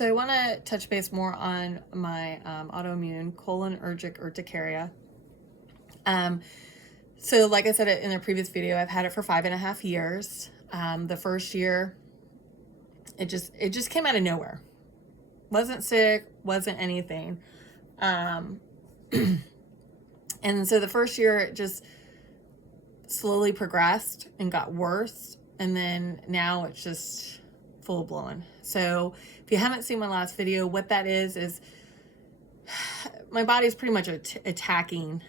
So I want to touch base more on my autoimmune cholinergic urticaria. So like I said in a previous video, I've had it for 5.5 years. The first year, it just came out of nowhere. Wasn't sick, wasn't anything. And so the first year, it just slowly progressed and got worse. And then now it's just full blown. So if you haven't seen my last video, what that is my body's pretty much attacking.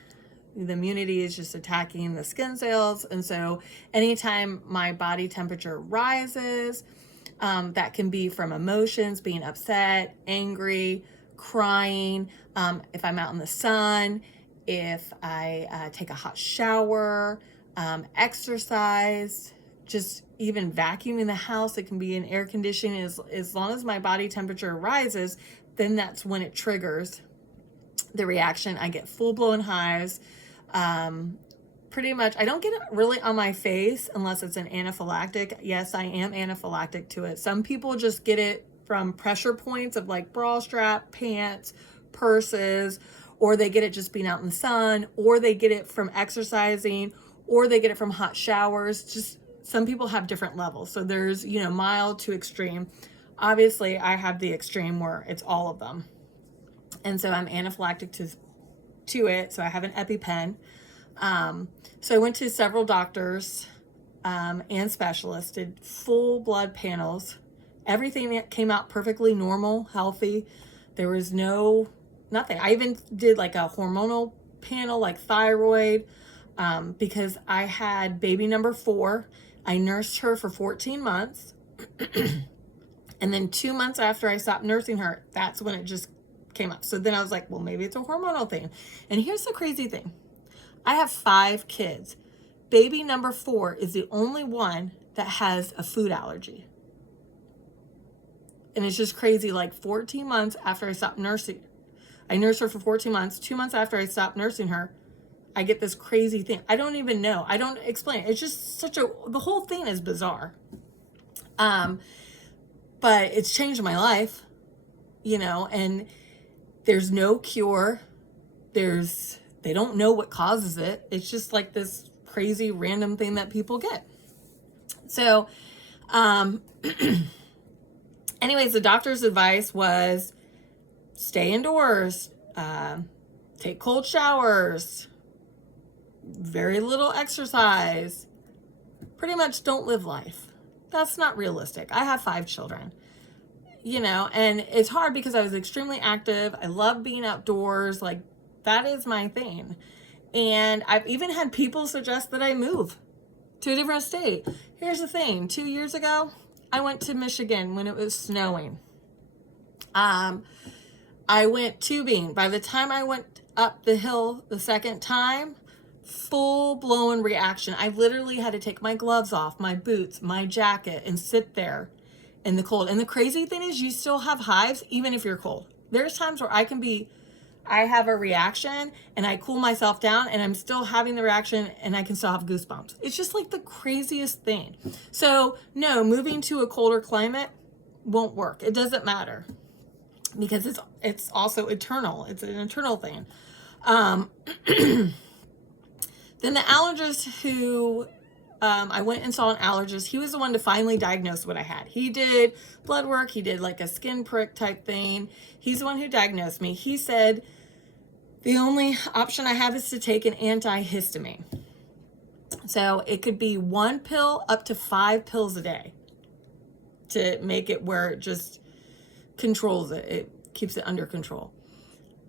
The immunity is just attacking the skin cells. And so anytime my body temperature rises, that can be from emotions, being upset, angry, crying, if I'm out in the sun, if I take a hot shower, exercise, just even vacuuming the house. It can be in air conditioning. As long as my body temperature rises, then that's when it triggers the reaction. I get full-blown hives. Pretty much, I don't get it really on my face unless it's an anaphylactic. Yes, I am anaphylactic to it. Some people just get it from pressure points of like bra strap, pants, purses, or they get it just being out in the sun, or they get it from exercising, or they get it from hot showers. Just some people have different levels. So there's, mild to extreme. Obviously, I have the extreme where it's all of them. And so I'm anaphylactic to it. So I have an EpiPen. So I went to several doctors and specialists, did full blood panels. Everything came out perfectly normal, healthy. There was nothing. I even did like a hormonal panel, like thyroid, because I had baby number 4. I nursed her for 14 months. And then 2 months after I stopped nursing her, that's when it just came up. So then I was like, well, maybe it's a hormonal thing. And here's the crazy thing. I have 5 kids. Baby number 4 is the only one that has a food allergy. And it's just crazy. Like 14 months after I stopped nursing, I nursed her for 14 months. 2 months after I stopped nursing her, I get this crazy thing. I don't even know. I don't explain. It's just the whole thing is bizarre. But it's changed my life, and there's no cure. They don't know what causes it. It's just like this crazy random thing that people get. So, anyways, the doctor's advice was stay indoors, take cold showers, very little exercise, pretty much don't live life. That's not realistic. I have 5 children, and it's hard because I was extremely active. I love being outdoors. Like, that is my thing. And I've even had people suggest that I move to a different state. Here's the thing. 2 years ago, I went to Michigan when it was snowing. I went tubing. By the time I went up the hill the second time, full-blown reaction. I literally had to take my gloves off, my boots, my jacket, and sit there in the cold. And the crazy thing is you still have hives even if you're cold. There's times where I have a reaction and I cool myself down and I'm still having the reaction and I can still have goosebumps. It's just like the craziest thing. So no, moving to a colder climate won't work. It doesn't matter because it's also eternal. It's an eternal thing. Then the allergist who I went and saw an allergist, he was the one to finally diagnose what I had. He did blood work. He did like a skin prick type thing. He's the one who diagnosed me. He said, the only option I have is to take an antihistamine. So it could be 1 pill up to 5 pills a day to make it where it just controls it. It keeps it under control.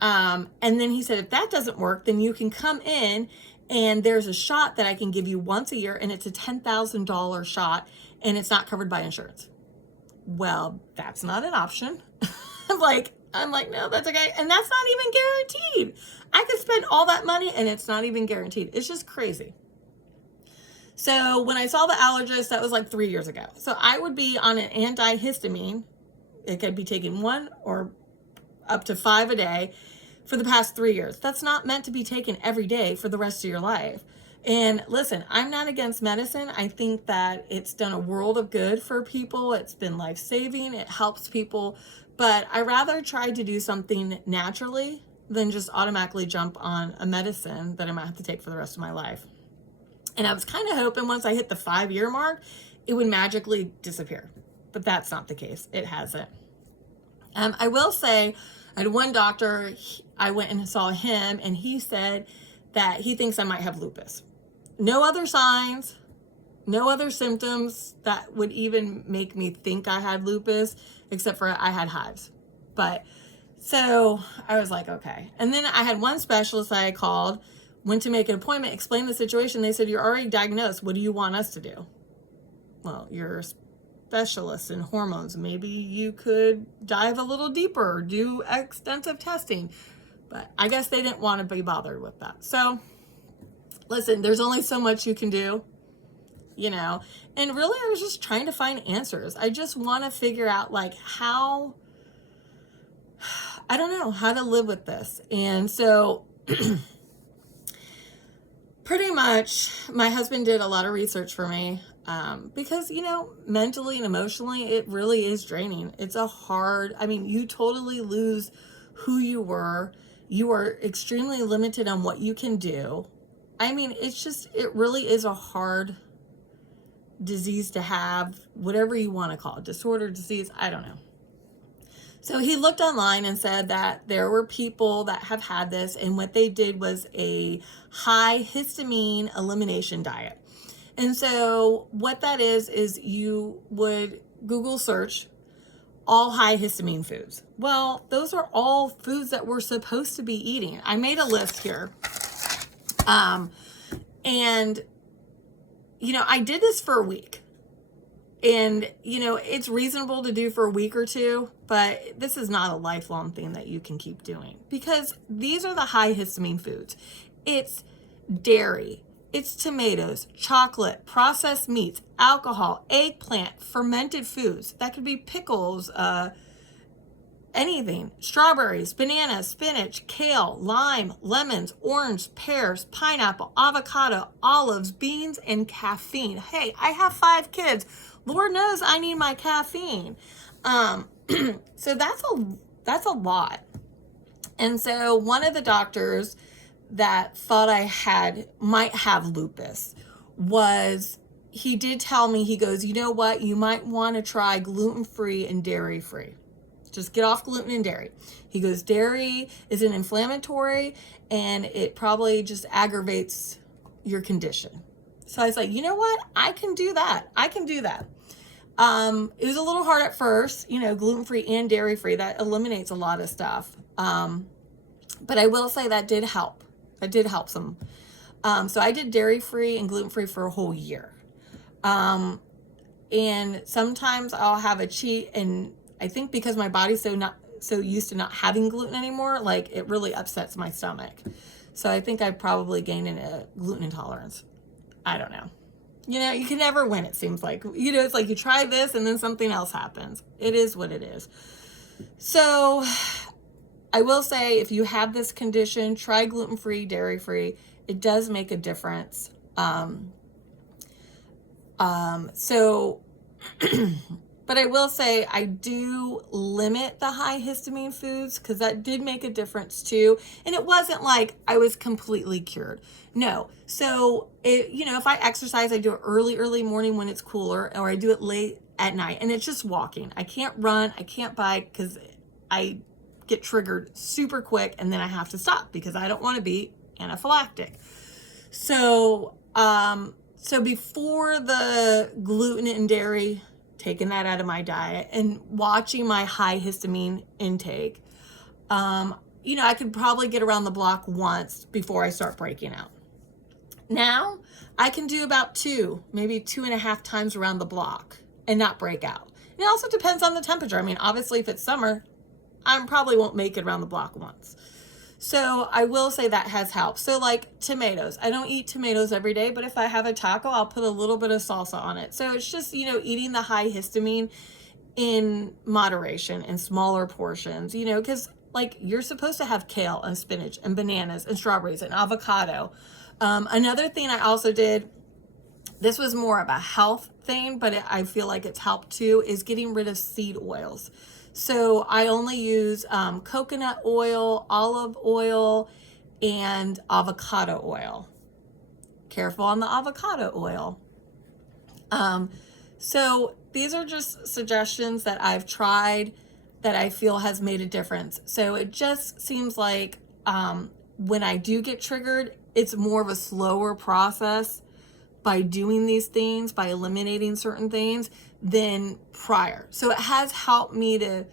And then he said, if that doesn't work, then you can come in and there's a shot that I can give you once a year, and it's a $10,000 shot, and it's not covered by insurance. Well, that's not an option. I'm like, no, that's okay. And that's not even guaranteed. I could spend all that money and it's not even guaranteed. It's just crazy. So when I saw the allergist, that was like 3 years ago. So I would be on an antihistamine. It could be taken 1 or up to 5 a day for the past 3 years. That's not meant to be taken every day for the rest of your life. And listen, I'm not against medicine. I think that it's done a world of good for people. It's been life-saving. It helps people. But I rather try to do something naturally than just automatically jump on a medicine that I might have to take for the rest of my life. And I was kind of hoping once I hit the 5-year mark, it would magically disappear. But that's not the case. It hasn't. I will say, I had one doctor, I went and saw him, and he said that he thinks I might have lupus. No other signs, no other symptoms that would even make me think I had lupus, except for I had hives. But so I was like, okay. And then I had one specialist I called, went to make an appointment, explained the situation. They said, you're already diagnosed. What do you want us to do? Well, you're a specialist in hormones. Maybe you could dive a little deeper or do extensive testing. But I guess they didn't want to be bothered with that. So listen, there's only so much you can do, you know, and really I was just trying to find answers. I just want to figure out like how, I don't know, how to live with this. And so pretty much my husband did a lot of research for me because, you know, mentally and emotionally, it really is draining. It's a hard, I mean, you totally lose who you were. You are extremely limited on what you can do. I mean, it's just, it really is a hard disease to have, whatever you want to call it, disorder, disease, I don't know. So he looked online and said that there were people that have had this, and what they did was a high histamine elimination diet. And so what that is you would Google search all high histamine foods. Well, those are all foods that we're supposed to be eating. I made a list here. And, you know, I did this for a week. And, you know, it's reasonable to do for a week or two, but this is not a lifelong thing that you can keep doing because these are the high histamine foods. It's dairy, it's tomatoes, chocolate, processed meats, alcohol, eggplant, fermented foods. That could be pickles, anything, strawberries, bananas, spinach, kale, lime, lemons, orange, pears, pineapple, avocado, olives, beans, and caffeine. Hey, I have 5 kids. Lord knows I need my caffeine. So that's a lot. And so one of the doctors that thought I might have lupus he did tell me, he goes, you know what, you might want to try gluten-free and dairy-free. Just get off gluten and dairy. He goes, dairy is an inflammatory and it probably just aggravates your condition. So I was like, you know what? I can do that. It was a little hard at first, you know, gluten-free and dairy-free. That eliminates a lot of stuff. But I will say that did help. That did help some. So I did dairy-free and gluten-free for a whole year. And sometimes I'll have a cheat, and I think because my body's so used to not having gluten anymore, like it really upsets my stomach. So I think I probably gained a gluten intolerance. I don't know. You know, you can never win, it seems like. You know, it's like you try this and then something else happens. It is what it is. So I will say, if you have this condition, try gluten-free, dairy-free. It does make a difference. But I will say I do limit the high histamine foods because that did make a difference too. And it wasn't like I was completely cured. No. So, you know, if I exercise, I do it early morning when it's cooler, or I do it late at night, and it's just walking. I can't run, I can't bike because I get triggered super quick and then I have to stop because I don't want to be anaphylactic. So, before the gluten and dairy, taking that out of my diet and watching my high histamine intake, you know, I could probably get around the block once before I start breaking out. Now I can do about 2, maybe 2.5 times around the block and not break out. It also depends on the temperature. I mean, obviously if it's summer, I probably won't make it around the block once. So I will say that has helped. So like tomatoes, I don't eat tomatoes every day, but if I have a taco, I'll put a little bit of salsa on it. So it's just, you know, eating the high histamine in moderation and smaller portions, you know, because like you're supposed to have kale and spinach and bananas and strawberries and avocado. Another thing I also did, this was more of a health thing, but I feel like it's helped too, is getting rid of seed oils. So I only use coconut oil, olive oil, and avocado oil. Careful on the avocado oil. So these are just suggestions that I've tried that I feel has made a difference. So it just seems like when I do get triggered, it's more of a slower process by doing these things, by eliminating certain things than prior. So it has helped me to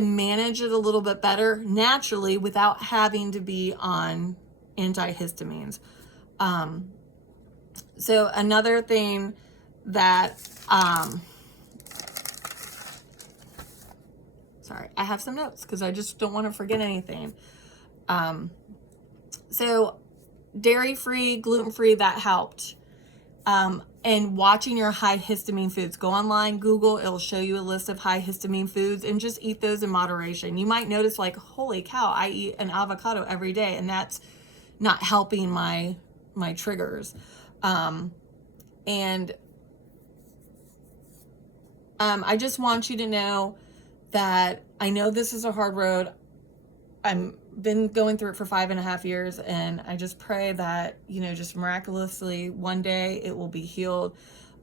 manage it a little bit better naturally without having to be on antihistamines. So another thing that, sorry, I have some notes because I just don't want to forget anything. So dairy-free, gluten-free, that helped. And watching your high histamine foods. Go online, Google, it'll show you a list of high histamine foods, and just eat those in moderation. You might notice like, holy cow, I eat an avocado every day, and that's not helping my triggers. I just want you to know that I know this is a hard road. I'm been going through it for 5.5 years, and I just pray that, you know, just miraculously one day it will be healed.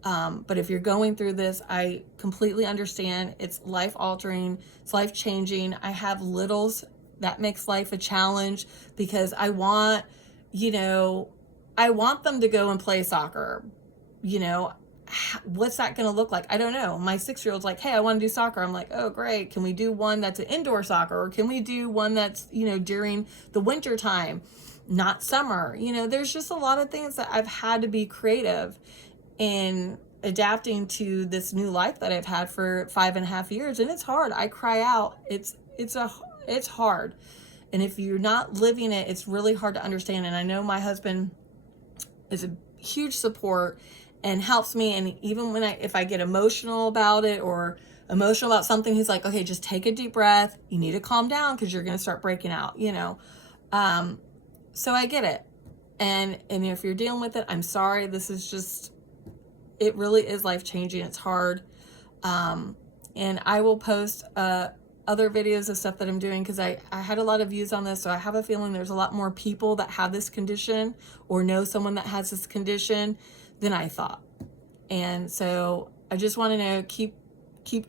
But if you're going through this, I completely understand. It's life altering, it's life changing. I have littles. That makes life a challenge because I want, you know, I want them to go and play soccer. You know, what's that going to look like? I don't know. My 6-year-old's like, hey, I want to do soccer. I'm like, oh, great. Can we do one that's an indoor soccer? Or can we do one that's, you know, during the winter time, not summer? You know, there's just a lot of things that I've had to be creative in adapting to this new life that I've had for 5.5 years. And it's hard. I cry out. It's hard. And if you're not living it, it's really hard to understand. And I know my husband is a huge support and helps me. And even when if I get emotional about it or emotional about something, he's like, okay, just take a deep breath. You need to calm down because you're going to start breaking out, you know? So I get it. And if you're dealing with it, I'm sorry. This is just, it really is life-changing. It's hard. And I will post other videos of stuff that I'm doing because I had a lot of views on this. So I have a feeling there's a lot more people that have this condition or know someone that has this condition than I thought. And so I just want to know, keep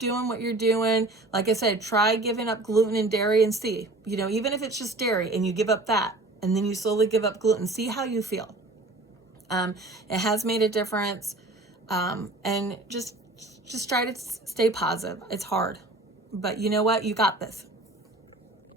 doing what you're doing. Like I said, try giving up gluten and dairy and see, you know, even if it's just dairy and you give up that and then you slowly give up gluten, see how you feel. It has made a difference. And just try to stay positive. It's hard, but you know what? You got this.